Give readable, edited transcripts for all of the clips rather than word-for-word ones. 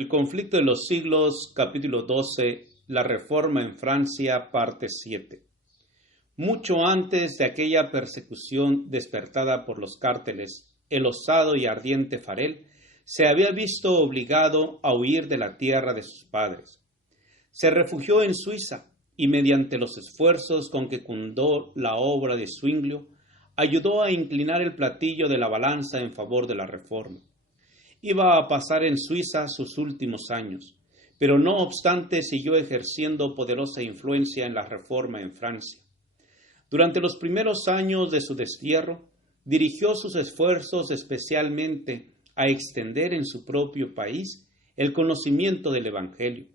El conflicto de los siglos, capítulo 12, la reforma en Francia, parte 7. Mucho antes de aquella persecución despertada por los cárteles, el osado y ardiente Farel se había visto obligado a huir de la tierra de sus padres. Se refugió en Suiza y mediante los esfuerzos con que cundó la obra de Zwinglio, ayudó a inclinar el platillo de la balanza en favor de la reforma. Iba a pasar en Suiza sus últimos años, pero no obstante siguió ejerciendo poderosa influencia en la reforma en Francia. Durante los primeros años de su destierro, dirigió sus esfuerzos especialmente a extender en su propio país el conocimiento del Evangelio.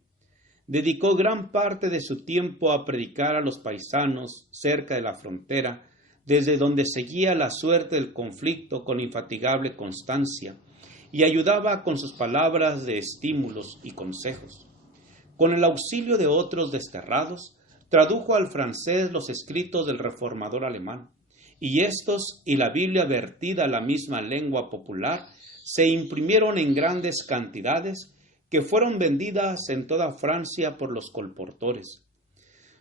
Dedicó gran parte de su tiempo a predicar a los paisanos cerca de la frontera, desde donde seguía la suerte del conflicto con infatigable constancia, y ayudaba con sus palabras de estímulos y consejos. Con el auxilio de otros desterrados, tradujo al francés los escritos del reformador alemán, y estos y la Biblia vertida a la misma lengua popular se imprimieron en grandes cantidades que fueron vendidas en toda Francia por los colportores.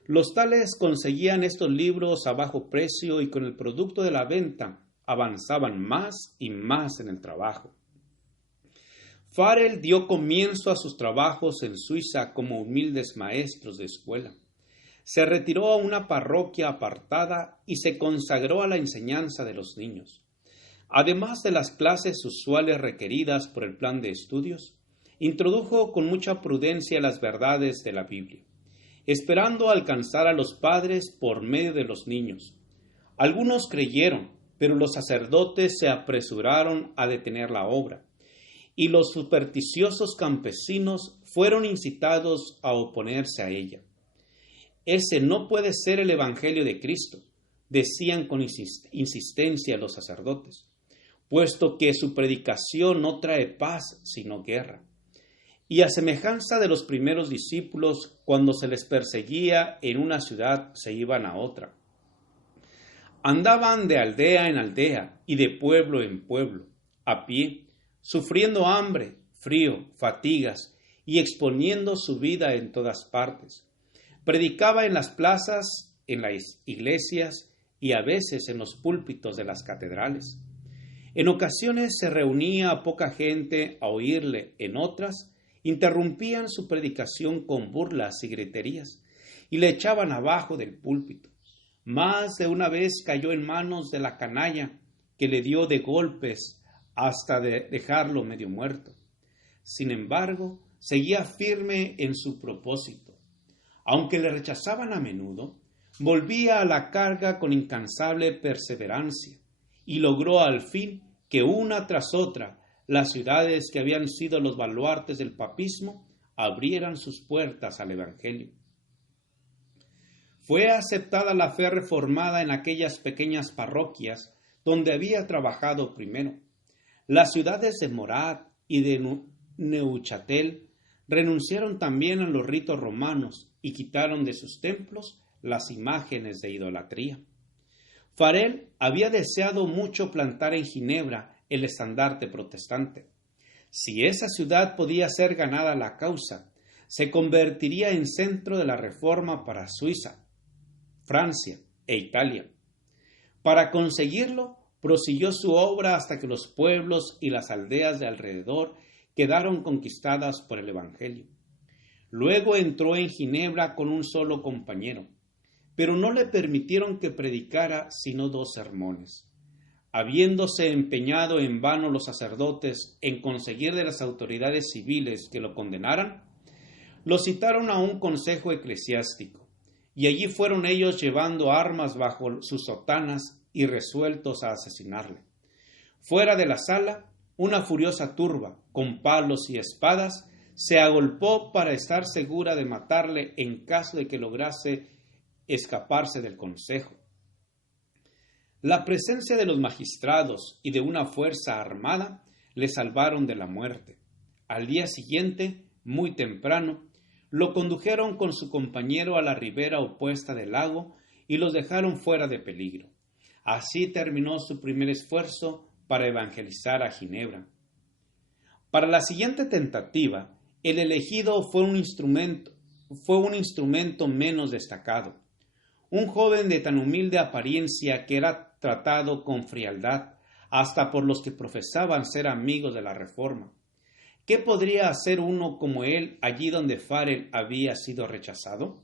Los tales conseguían estos libros a bajo precio y con el producto de la venta avanzaban más y más en el trabajo. Farel dio comienzo a sus trabajos en Suiza como humildes maestros de escuela. Se retiró a una parroquia apartada y se consagró a la enseñanza de los niños. Además de las clases usuales requeridas por el plan de estudios, introdujo con mucha prudencia las verdades de la Biblia, esperando alcanzar a los padres por medio de los niños. Algunos creyeron, pero los sacerdotes se apresuraron a detener la obra, y los supersticiosos campesinos fueron incitados a oponerse a ella. Ese no puede ser el Evangelio de Cristo, decían con insistencia los sacerdotes, puesto que su predicación no trae paz sino guerra. Y a semejanza de los primeros discípulos, cuando se les perseguía en una ciudad, se iban a otra. Andaban de aldea en aldea y de pueblo en pueblo, a pie, sufriendo hambre, frío, fatigas y exponiendo su vida en todas partes. Predicaba en las plazas, en las iglesias y a veces en los púlpitos de las catedrales. En ocasiones se reunía a poca gente a oírle, en otras interrumpían su predicación con burlas y griterías y le echaban abajo del púlpito. Más de una vez cayó en manos de la canalla, que le dio de golpes hasta dejarlo medio muerto. Sin embargo, seguía firme en su propósito. Aunque le rechazaban a menudo, volvía a la carga con incansable perseverancia y logró al fin que una tras otra las ciudades que habían sido los baluartes del papismo abrieran sus puertas al Evangelio. Fue aceptada la fe reformada en aquellas pequeñas parroquias donde había trabajado primero. Las ciudades de Morat y de Neuchâtel renunciaron también a los ritos romanos y quitaron de sus templos las imágenes de idolatría. Farel había deseado mucho plantar en Ginebra el estandarte protestante. Si esa ciudad podía ser ganada a la causa, se convertiría en centro de la reforma para Suiza, Francia e Italia. Para conseguirlo, prosiguió su obra hasta que los pueblos y las aldeas de alrededor quedaron conquistadas por el Evangelio. Luego entró en Ginebra con un solo compañero, pero no le permitieron que predicara sino 2 sermones. Habiéndose empeñado en vano los sacerdotes en conseguir de las autoridades civiles que lo condenaran, lo citaron a un consejo eclesiástico, y allí fueron ellos llevando armas bajo sus sotanas y resueltos a asesinarle. Fuera de la sala, una furiosa turba, con palos y espadas, se agolpó para estar segura de matarle en caso de que lograse escaparse del consejo. La presencia de los magistrados y de una fuerza armada le salvaron de la muerte. Al día siguiente, muy temprano, lo condujeron con su compañero a la ribera opuesta del lago y los dejaron fuera de peligro. Así terminó su primer esfuerzo para evangelizar a Ginebra. Para la siguiente tentativa, el elegido fue un instrumento menos destacado. Un joven de tan humilde apariencia que era tratado con frialdad hasta por los que profesaban ser amigos de la Reforma. ¿Qué podría hacer uno como él allí donde Farel había sido rechazado?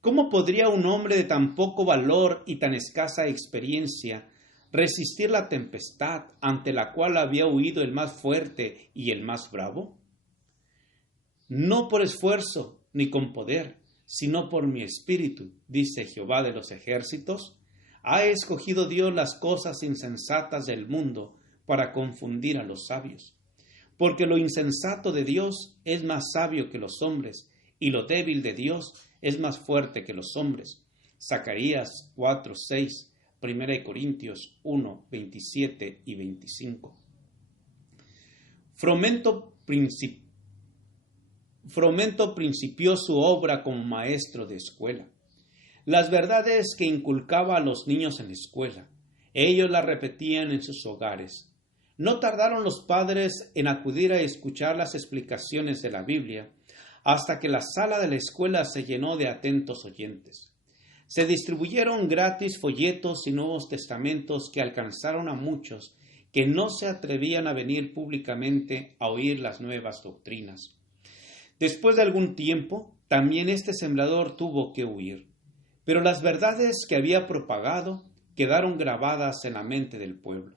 ¿Cómo podría un hombre de tan poco valor y tan escasa experiencia resistir la tempestad ante la cual había huido el más fuerte y el más bravo? No por esfuerzo ni con poder, sino por mi espíritu, dice Jehová de los ejércitos, ha escogido Dios las cosas insensatas del mundo para confundir a los sabios. Porque lo insensato de Dios es más sabio que los hombres, y lo débil de Dios es más fuerte que los hombres. Zacarías 4:6, 1 Corintios 1, 27 y 25. Fromento principió su obra como maestro de escuela. Las verdades que inculcaba a los niños en la escuela, ellos las repetían en sus hogares. No tardaron los padres en acudir a escuchar las explicaciones de la Biblia, hasta que la sala de la escuela se llenó de atentos oyentes. Se distribuyeron gratis folletos y Nuevos Testamentos que alcanzaron a muchos que no se atrevían a venir públicamente a oír las nuevas doctrinas. Después de algún tiempo, también este sembrador tuvo que huir, pero las verdades que había propagado quedaron grabadas en la mente del pueblo.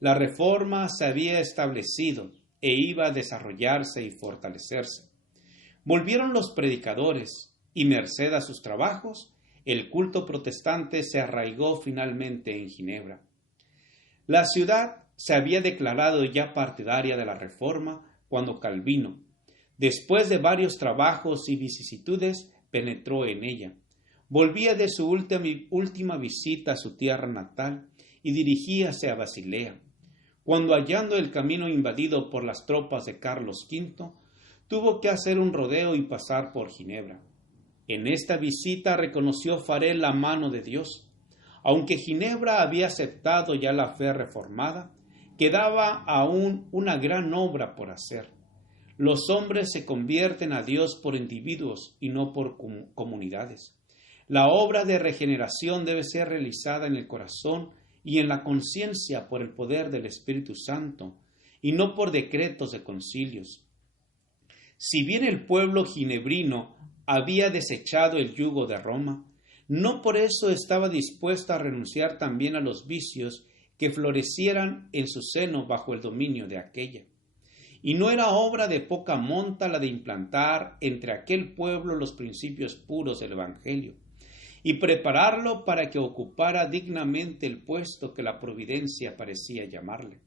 La Reforma se había establecido e iba a desarrollarse y fortalecerse. Volvieron los predicadores y, merced a sus trabajos, el culto protestante se arraigó finalmente en Ginebra. La ciudad se había declarado ya partidaria de la Reforma cuando Calvino, después de varios trabajos y vicisitudes, penetró en ella. Volvía de su última visita a su tierra natal y dirigíase a Basilea, cuando, hallando el camino invadido por las tropas de Carlos V, tuvo que hacer un rodeo y pasar por Ginebra. En esta visita reconoció Farel la mano de Dios. Aunque Ginebra había aceptado ya la fe reformada, quedaba aún una gran obra por hacer. Los hombres se convierten a Dios por individuos y no por comunidades. La obra de regeneración debe ser realizada en el corazón y en la conciencia por el poder del Espíritu Santo, y no por decretos de concilios. Si bien el pueblo ginebrino había desechado el yugo de Roma, no por eso estaba dispuesto a renunciar también a los vicios que florecieran en su seno bajo el dominio de aquella. Y no era obra de poca monta la de implantar entre aquel pueblo los principios puros del Evangelio, y prepararlo para que ocupara dignamente el puesto que la providencia parecía llamarle.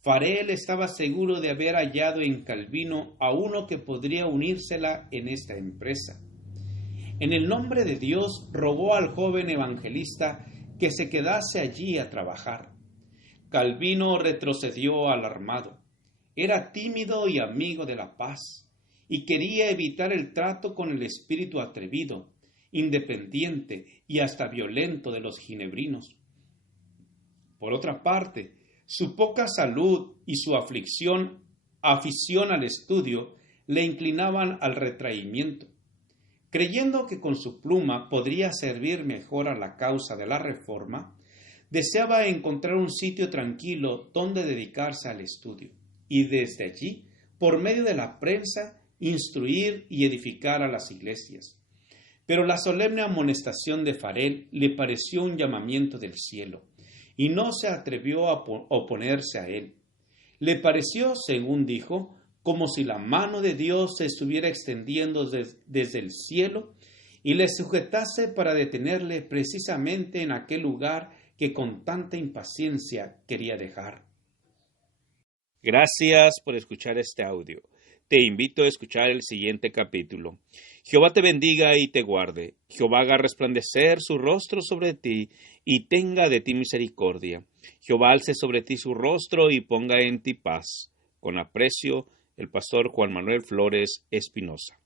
Farel estaba seguro de haber hallado en Calvino a uno que podría unírsela en esta empresa. En el nombre de Dios rogó al joven evangelista que se quedase allí a trabajar. Calvino retrocedió alarmado. Era tímido y amigo de la paz, y quería evitar el trato con el espíritu atrevido, independiente y hasta violento de los ginebrinos. Por otra parte, su poca salud y su afición al estudio le inclinaban al retraimiento. Creyendo que con su pluma podría servir mejor a la causa de la Reforma, deseaba encontrar un sitio tranquilo donde dedicarse al estudio, y desde allí, por medio de la prensa, instruir y edificar a las iglesias. Pero la solemne amonestación de Farel le pareció un llamamiento del cielo, y no se atrevió a oponerse a él. Le pareció, según dijo, como si la mano de Dios se estuviera extendiendo desde el cielo y le sujetase para detenerle precisamente en aquel lugar que con tanta impaciencia quería dejar. Gracias por escuchar este audio. Te invito a escuchar el siguiente capítulo. Jehová te bendiga y te guarde. Jehová haga resplandecer su rostro sobre ti y tenga de ti misericordia. Jehová alce sobre ti su rostro y ponga en ti paz. Con aprecio, el pastor Juan Manuel Flores Espinosa.